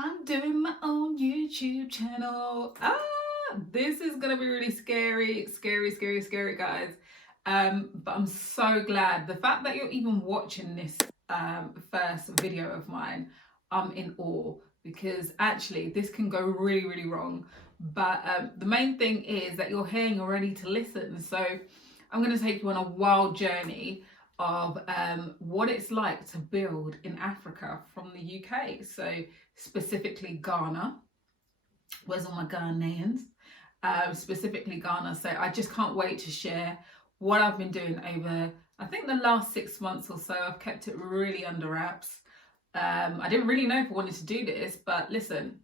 I'm doing my own YouTube channel. This is gonna be really scary, guys. But I'm so glad. The fact that you're even watching this first video of mine, I'm in awe because actually this can go really wrong. But the main thing is that you're here and you're ready to listen. So I'm gonna take you on a wild journey of what it's like to build in Africa from the UK. So specifically Ghana. Where's all my Ghanaians? Specifically Ghana. So I just can't wait to share what I've been doing over, I think, the last 6 months or so. I've kept it really under wraps. I didn't really know if I wanted to do this, but listen,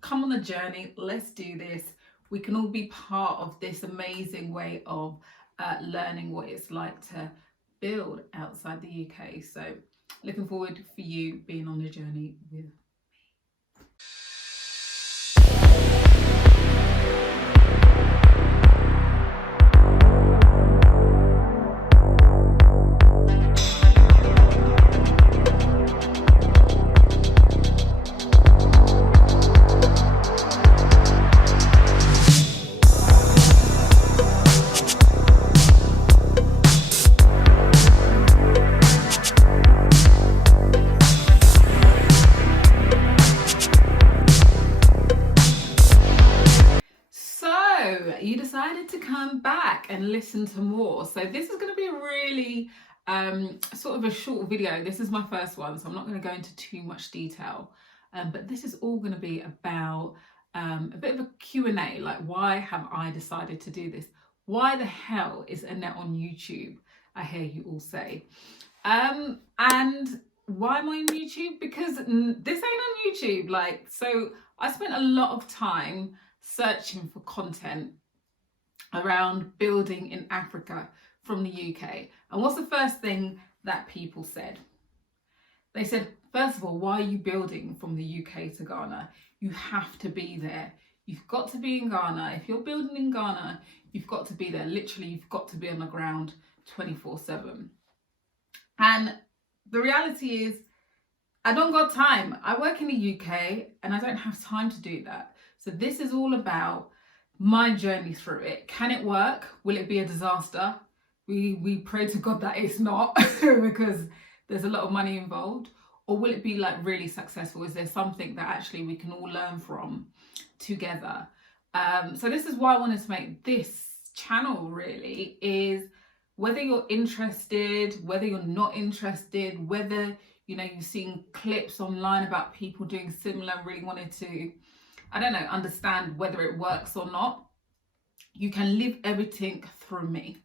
come on the journey. Let's do this. We can all be part of this amazing way of learning what it's like to build outside the UK. So looking forward for you being on the journey with me. You decided to come back and listen to more. So this is going to be a really sort of a short video. This is my first one, so I'm not going to go into too much detail. But this is all going to be about a bit of a Q&A, like why have I decided to do this? Why the hell is Annette on YouTube? I hear you all say. And why am I on YouTube? Because this ain't on YouTube. Like, so I spent a lot of time searching for content around building in Africa from the UK. And what's the first thing that people said? They said, first of all, why are you building from the UK to Ghana? You have to be there. You've got to be in Ghana. If you're building in Ghana, you've got to be there. Literally, you've got to be on the ground 24/7. And the reality is, I don't got time. I work in the UK and I don't have time to do that. So this is all about my journey through it. Can it work? Will it be a disaster? We pray to God that it's not because there's a lot of money involved. Or will it be like really successful? Is there something that actually we can all learn from together? So this is why I wanted to make this channel, really, is whether you're interested, whether you're not interested, whether you've seen clips online about people doing similar, really wanted to, I don't know, understand whether it works or not. You can live everything through me.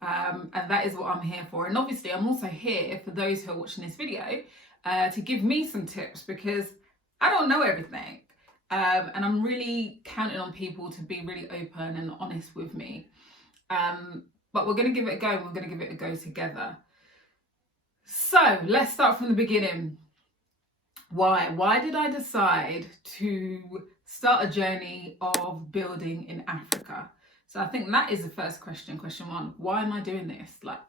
And that is what I'm here for. And obviously I'm also here for those who are watching this video to give me some tips, because I don't know everything. And I'm really counting on people to be really open and honest with me. But we're going to give it a go, and we're going to give it a go together. So let's start from the beginning. Why did I decide to start a journey of building in Africa? So I think that is the first question. Question one, why am I doing this? Like,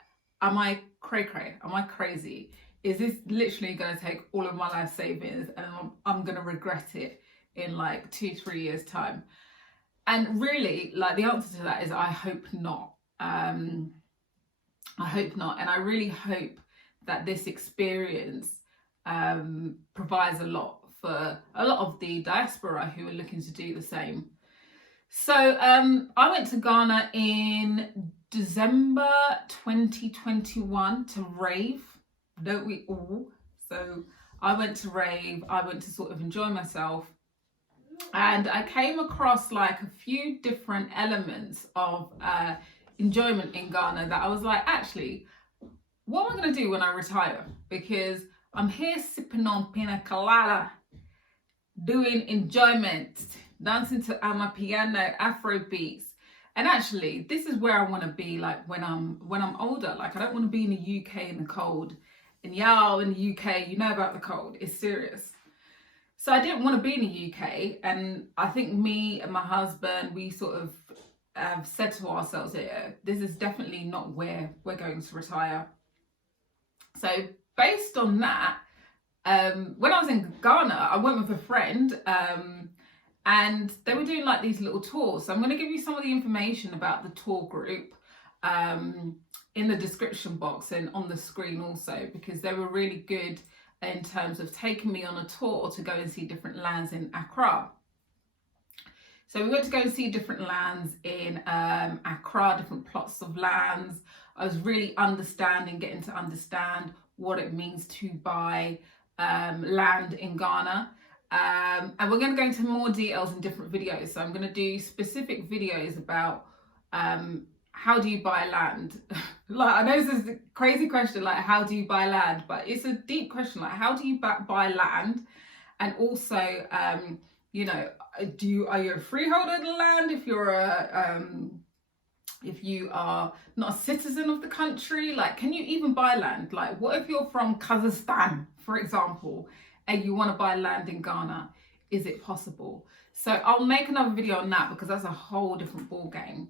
am I cray? Am I crazy? Is this literally going to take all of my life savings and I'm going to regret it in like 2-3 years time? And really, like, the answer to that is I hope not. I hope not. And I really hope that this experience provides a lot for a lot of the diaspora who are looking to do the same. So I went to Ghana in December 2021 to rave, don't we all? So I went to rave, I went to sort of enjoy myself, and I came across like a few different elements of enjoyment in Ghana that I was like, actually, what am I going to do when I retire? Because I'm here sipping on pina colada, doing enjoyment, dancing to amapiano, Afro beats. And actually, this is where I want to be like when I'm older. Like, I don't want to be in the UK in the cold. And y'all in the UK, you know about the cold. It's serious. So I didn't want to be in the UK. And I think me and my husband, we sort of have said to ourselves here, this is definitely not where we're going to retire. So based on that, when I was in Ghana, I went with a friend, and they were doing like these little tours. So I'm going to give you some of the information about the tour group in the description box and on the screen also, because they were really good in terms of taking me on a tour to go and see different lands in Accra. So we went to go and see different lands in Accra, different plots of lands. I was really getting to understand what it means to buy land in Ghana. And we're going to go into more details in different videos. So I'm going to do specific videos about how do you buy land? Like, I know this is a crazy question, like how do you buy land? But it's a deep question, like how do you buy land? And also, you know, are you a freeholder of the land if you're if you are not a citizen of the country? Like, can you even buy land? Like, what if you're from Kazakhstan, for example, and you want to buy land in Ghana? Is it possible? So I'll make another video on that because that's a whole different ball game.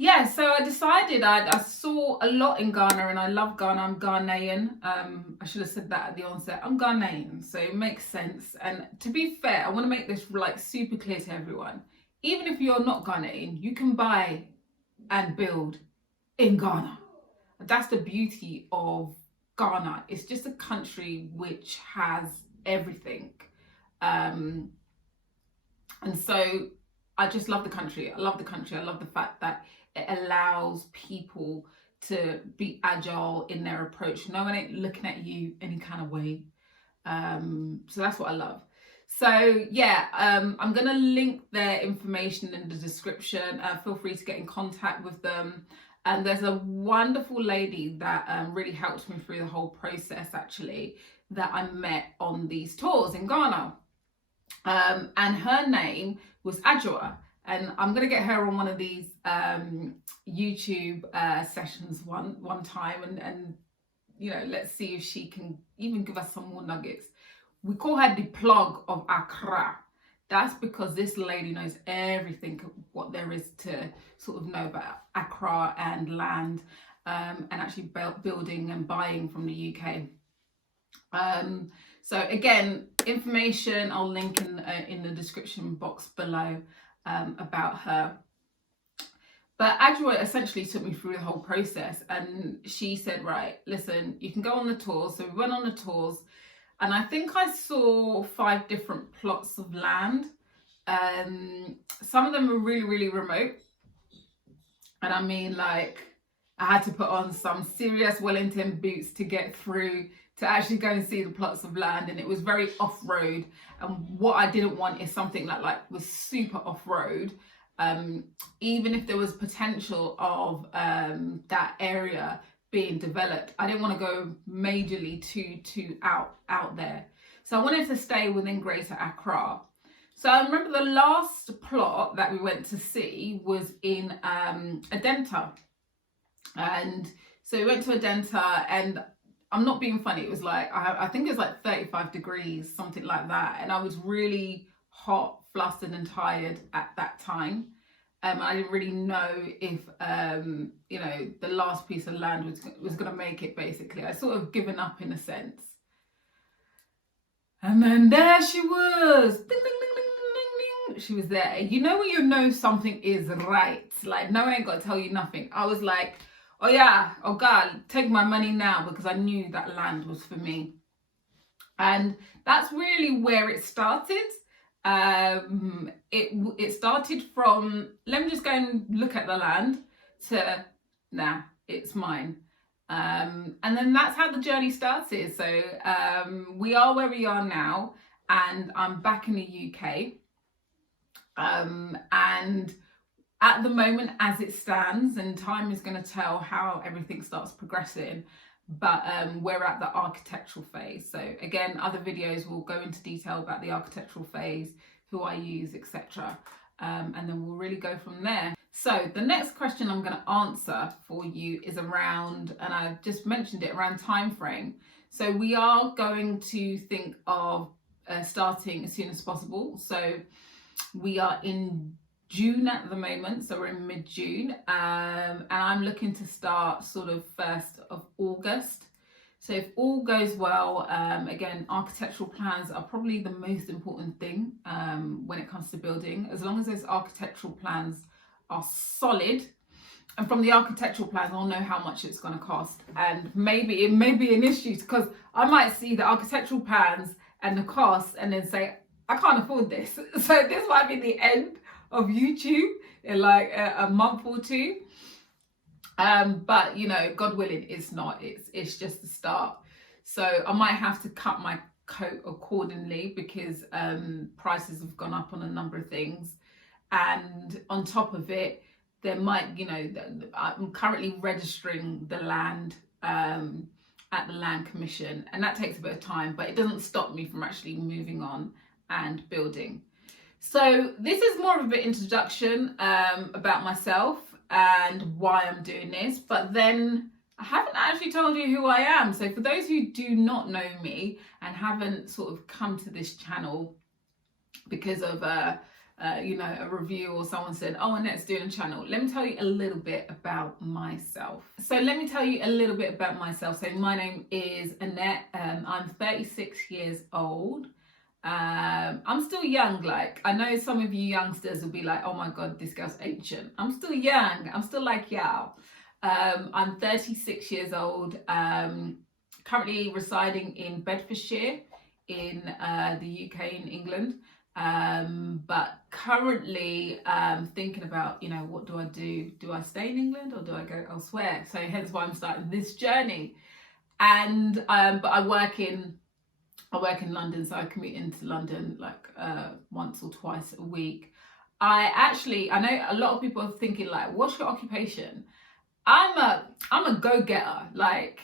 Yeah, so I decided I saw a lot in Ghana, and I love Ghana. I'm Ghanaian. I should have said that at the onset. I'm Ghanaian, so it makes sense. And to be fair, I want to make this like super clear to everyone. Even if you're not Ghanaian, you can buy and build in Ghana. That's the beauty of Ghana. It's just a country which has everything. And so I just love the country. I love the country. I love the fact that it allows people to be agile in their approach. No one ain't looking at you any kind of way. So that's what I love. So yeah, I'm going to link their information in the description. Feel free to get in contact with them. And there's a wonderful lady that really helped me through the whole process, actually, that I met on these tours in Ghana. And her name was Ajua. And I'm going to get her on one of these YouTube sessions one time. And, you know, let's see if she can even give us some more nuggets. We call her the plug of Accra. That's because this lady knows everything what there is to sort of know about Accra and land, and actually building and buying from the UK. So again, information I'll link in the description box below about her. But Adjoa essentially took me through the whole process, and she said, right, listen, you can go on the tours. So we went on the tours, and I think I saw 5 different plots of land. Some of them were really, really remote. And I mean, like, I had to put on some serious Wellington boots to get through to actually go and see the plots of land. And it was very off-road. And what I didn't want is something that like was super off-road. Even if there was potential of that area being developed, I didn't want to go majorly too out there. So I wanted to stay within Greater Accra. So I remember the last plot that we went to see was in Adenta. And so we went to Adenta, and I'm not being funny, it was like, I think it was like 35 degrees, something like that. And I was really hot, flustered and tired at that time. I didn't really know if, you know, the last piece of land was going to make it, basically. I sort of given up in a sense. And then there she was. Ding, ding, ding, ding, ding, ding. She was there. You know when you know something is right. Like, no one ain't got to tell you nothing. I was like, oh yeah, oh God, take my money now, because I knew that land was for me. And that's really where it started. It started from, let me just go and look at the land, to, nah, it's mine. And then that's how the journey started. So we are where we are now, and I'm back in the UK. And at the moment, as it stands, and time is going to tell how everything starts progressing, but we're at the architectural phase. So again, other videos will go into detail about the architectural phase, who I use, etc. And then we'll really go from there. So the next question I'm going to answer for you is around, and I just mentioned it, around time frame. So we are going to think of starting as soon as possible. So we are in June at the moment, so we're in mid-June, and I'm looking to start sort of 1st of August. So if all goes well, again, architectural plans are probably the most important thing when it comes to building. As long as those architectural plans are solid, and from the architectural plans, I'll know how much it's going to cost. And maybe it may be an issue because I might see the architectural plans and the cost and then say, I can't afford this. So this might be the end of YouTube in like a month or two. But you know, God willing, it's not. It's just the start. So I might have to cut my coat accordingly because prices have gone up on a number of things. And on top of it, there might, you know, I'm currently registering the land at the Land Commission, and that takes a bit of time, but it doesn't stop me from actually moving on and building. So this is more of a bit introduction about myself and why I'm doing this, but then I haven't actually told you who I am. So for those who do not know me and haven't sort of come to this channel because of you know, a review or someone said, oh, Annette's doing a channel, let me tell you a little bit about myself. So my name is Annette. I'm 36 years old. I'm still young. Like, I know some of you youngsters will be like, oh my God, this girl's ancient. I'm still young. I'm still like y'all. I'm 36 years old, currently residing in Bedfordshire in the UK in England. But currently thinking about, you know, what do I do? Do I stay in England or do I go elsewhere? So hence why I'm starting this journey. And but I work in London, so I commute into London like once or twice a week. I know a lot of people are thinking like, what's your occupation? I'm a go-getter. Like,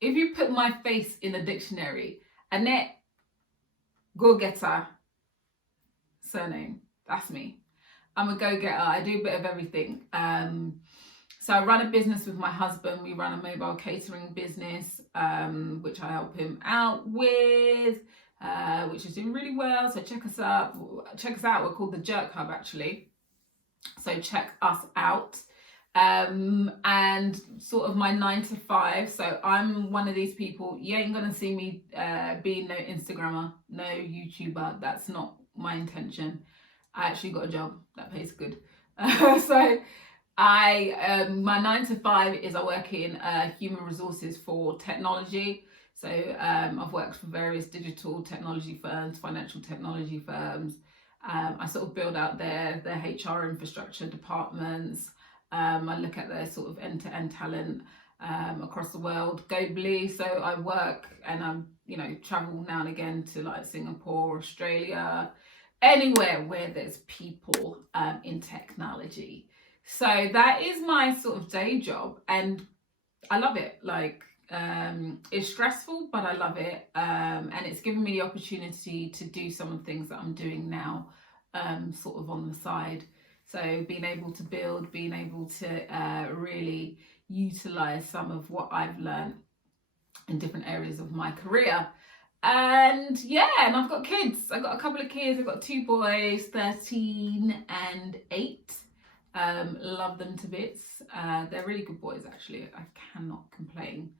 if you put my face in a dictionary, Annette go-getter surname, that's me. I'm a go-getter. I do a bit of everything. So I run a business with my husband. We run a mobile catering business, which I help him out with, which is doing really well. So check us out. We're called the Jerk Hub, actually. So check us out. And sort of my 9 to 5. So I'm one of these people. You ain't gonna see me being no Instagrammer, no YouTuber. That's not my intention. I actually got a job that pays good. So my 9 to 5 is I work in human resources for technology. So I've worked for various digital technology firms, financial technology firms. I sort of build out their HR infrastructure departments. I look at their sort of end-to-end talent across the world globally. So I work and I'm, you know, travel now and again to like Singapore, Australia, anywhere where there's people in technology. So that is my sort of day job, and I love it. Like, it's stressful, but I love it. And it's given me the opportunity to do some of the things that I'm doing now, sort of on the side. So being able to build, being able to really utilize some of what I've learned in different areas of my career. And yeah, and I've got kids. I've got a couple of kids. I've got 2 boys, 13 and 8. Love them to bits. They're really good boys, actually. I cannot complain.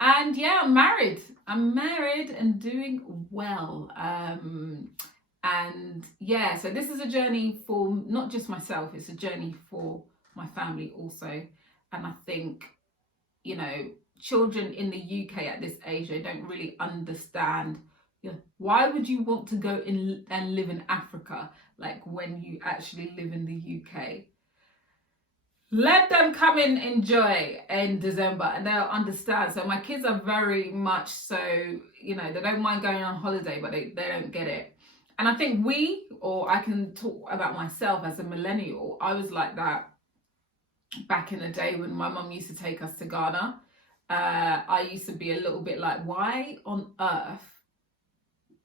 And yeah, I'm married and doing well. And yeah, so this is a journey for not just myself, it's a journey for my family also. And I think, you know, children in the UK at this age, they don't really understand, you know, why would you want to go in and live in Africa, like when you actually live in the UK? Let them come and enjoy in December and they'll understand. So my kids are very much so, you know, they don't mind going on holiday, but they don't get it. And I think I can talk about myself as a millennial, I was like that back in the day when my mum used to take us to Ghana. I used to be a little bit like, why on earth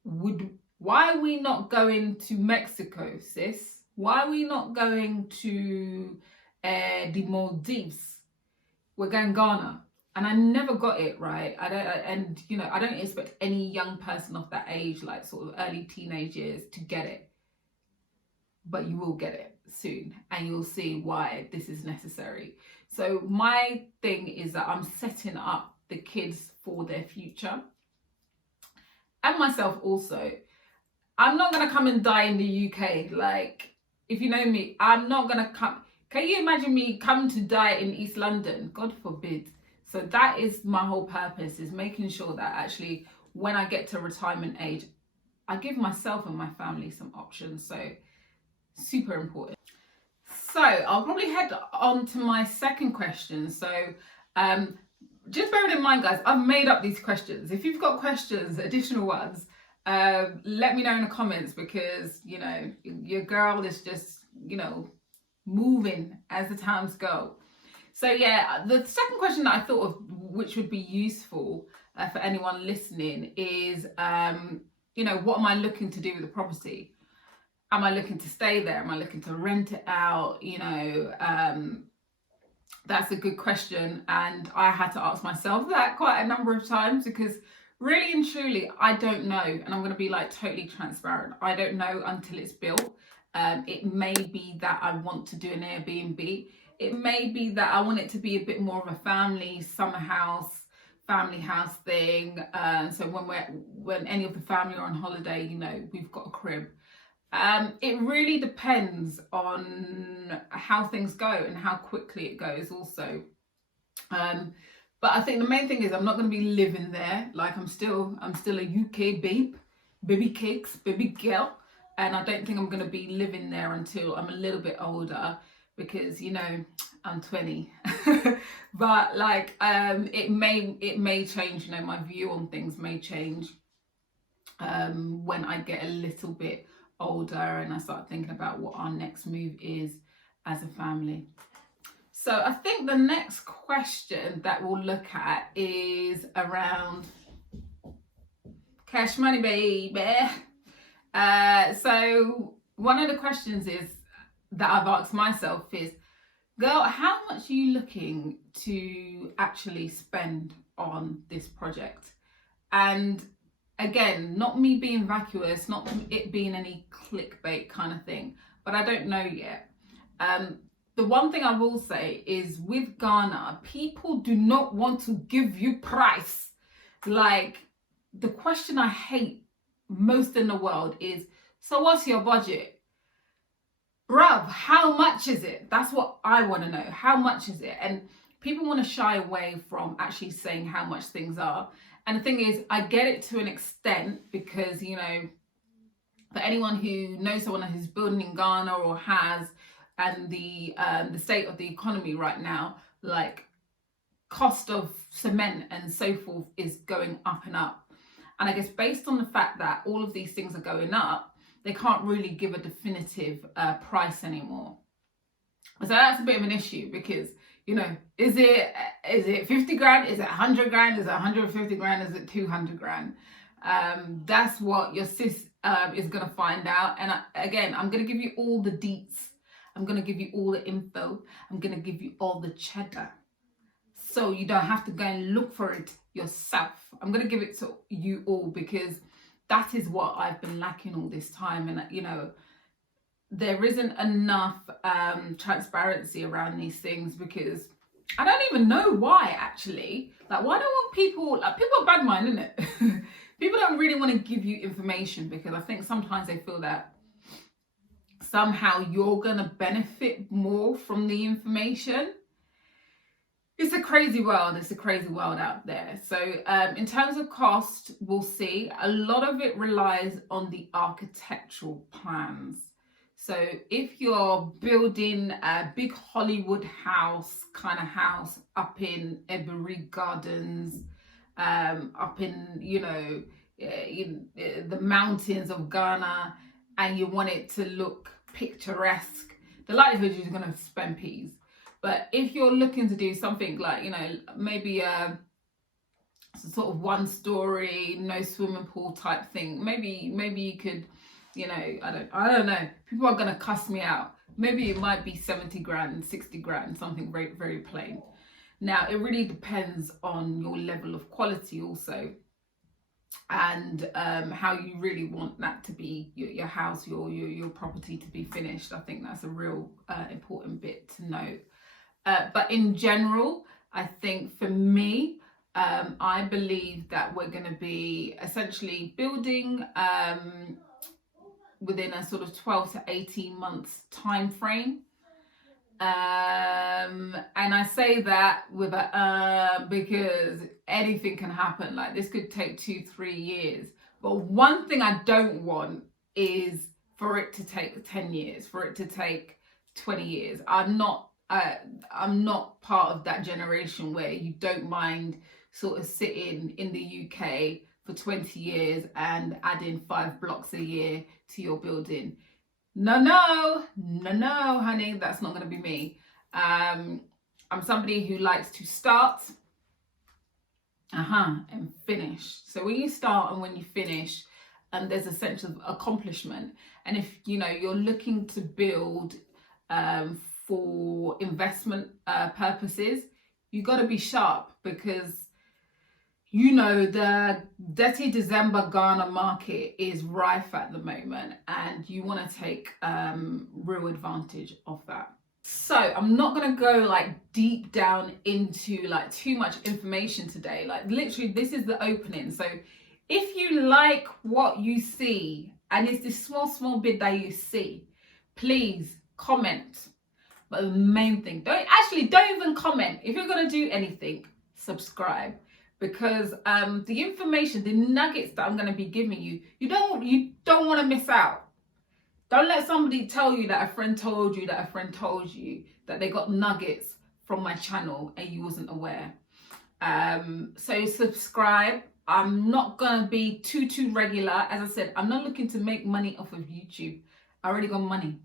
why are we not going to Mexico, sis? Why are we not going to the Maldives? We're going Ghana. And I never got it right. I don't expect any young person of that age, like sort of early teenage years, to get it. But you will get it soon, and you'll see why this is necessary. So my thing is that I'm setting up the kids for their future. And myself also. I'm not going to come and die in the UK. Like, if you know me, I'm not going to come. Can you imagine me coming to die in East London? God forbid. So that is my whole purpose, is making sure that actually when I get to retirement age, I give myself and my family some options. So super important. So I'll probably head on to my second question. So just bearing in mind, guys, I've made up these questions. If you've got questions, additional ones, let me know in the comments, because, you know, your girl is just, you know, moving as the times go. So yeah, the second question that I thought of, which would be useful for anyone listening, is, you know, what am I looking to do with the property? Am I looking to stay there? Am I looking to rent it out? You know, that's a good question. And I had to ask myself that quite a number of times, because really and truly, I don't know. And I'm going to be like totally transparent. I don't know until it's built. It may be that I want to do an Airbnb. It may be that I want it to be a bit more of a family house thing. So when any of the family are on holiday, you know, we've got a crib. It really depends on how things go and how quickly it goes also. But I think the main thing is I'm not going to be living there. Like, I'm still a UK baby cakes, baby girl. And I don't think I'm going to be living there until I'm a little bit older, because, you know, I'm 20. But like, it may change, you know, my view on things may change when I get a little bit older and I start thinking about what our next move is as a family. So I think the next question that we'll look at is around cash money, baby. So one of the questions is that I've asked myself is, girl, how much are you looking to actually spend on this project? And again, not me being vacuous, not it being any clickbait kind of thing, but I don't know yet. The one thing I will say is, with Ghana, people do not want to give you price. Like, the question I hate most in the world is, so what's your budget? Bruv, how much is it? That's what I want to know. How much is it? And people want to shy away from actually saying how much things are. And the thing is, I get it to an extent, because, you know, for anyone who knows someone who's building in Ghana or has, and the state of the economy right now, like, cost of cement and so forth is going up and up. And I guess based on the fact that all of these things are going up, they can't really give a definitive price anymore. So that's a bit of an issue, because, you know, is it 50 grand? Is it 100 grand? Is it 150 grand? Is it 200 grand? That's what your sis is going to find out. And again, I'm going to give you all the deets. I'm going to give you all the info. I'm going to give you all the cheddar, so you don't have to go and look for it yourself. I'm going to give it to you all, because that is what I've been lacking all this time. And, you know, there isn't enough transparency around these things, because I don't even know why, actually. Like, why don't people, like, people are bad mind, isn't it? People don't really want to give you information, because I think sometimes they feel that somehow you're going to benefit more from the information. It's a crazy world. It's a crazy world out there. So in terms of cost, we'll see. A lot of it relies on the architectural plans. So if you're building a big Hollywood house kind of house up in Ebury Gardens, up in, you know, in the mountains of Ghana, and you want it to look picturesque, the likelihood is you're going to spend peas. But if you're looking to do something like, you know, maybe a sort of 1-story, no swimming pool type thing, maybe you could, you know, I don't know. People are going to cuss me out. Maybe it might be 70 grand, 60 grand, something very, very plain. Now, it really depends on your level of quality also, and how you really want that to be, your house, your property to be finished. I think that's a real important bit to note. But in general, I think for me, I believe that we're going to be essentially building within a sort of 12 to 18 months time frame. And I say that with a because anything can happen. Like, this could take 2-3 years. But one thing I don't want is for it to take 10 years, for it to take 20 years. I'm not part of that generation where you don't mind sort of sitting in the UK for 20 years and adding 5 blocks a year to your building. No, honey, that's not going to be me. I'm somebody who likes to start and finish. So when you start and when you finish, there's a sense of accomplishment. And if you're looking to build for investment purposes, you got to be sharp, because the dirty December Ghana market is rife at the moment, and you want to take real advantage of that. So I'm not going to go like deep down into like too much information today. Like, literally, this is the opening. So if you like what you see, and it's this small bit that you see, please comment. But the main thing, don't even comment. If you're going to do anything, subscribe. Because the information, the nuggets that I'm going to be giving you, you don't want to miss out. Don't let somebody tell you that a friend told you that a friend told you that they got nuggets from my channel and you wasn't aware. So subscribe. I'm not going to be too regular. As I said, I'm not looking to make money off of YouTube. I already got money.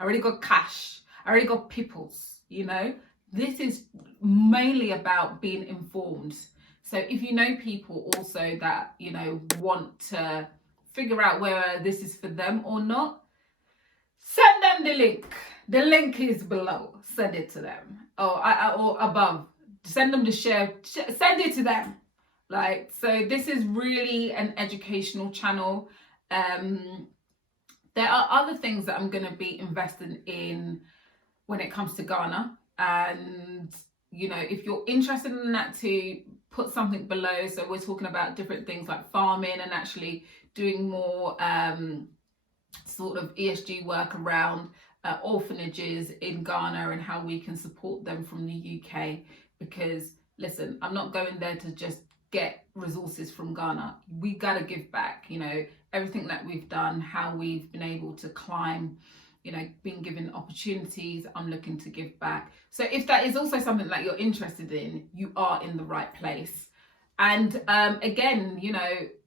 I already got cash. I already got peoples, This is mainly about being informed. So if you know people also that, want to figure out whether this is for them or not, send them the link. The link is below. Send it to them. Or above. Send them to share. Send it to them. So this is really an educational channel. There are other things that I'm going to be investing in when it comes to Ghana. And, if you're interested in that too, put something below. So we're talking about different things like farming and actually doing more sort of ESG work around orphanages in Ghana and how we can support them from the UK. Because listen, I'm not going there to just get resources from Ghana. We got to give back, everything that we've done, how we've been able to climb, being given opportunities, I'm looking to give back. So if that is also something that you're interested in, you are in the right place. And again,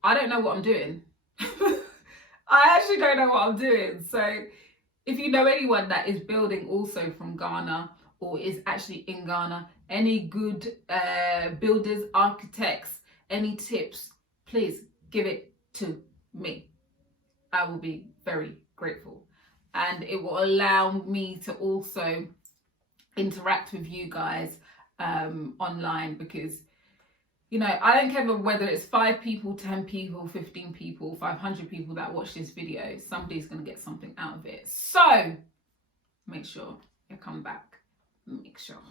I don't know what I'm doing. I actually don't know what I'm doing. So if you know anyone that is building also from Ghana or is actually in Ghana, any good builders, architects, any tips, please give it to me. I will be very grateful. And it will allow me to also interact with you guys online, because, I don't care whether it's 5 people, 10 people, 15 people, 500 people that watch this video. Somebody's going to get something out of it. So make sure you come back. Make sure.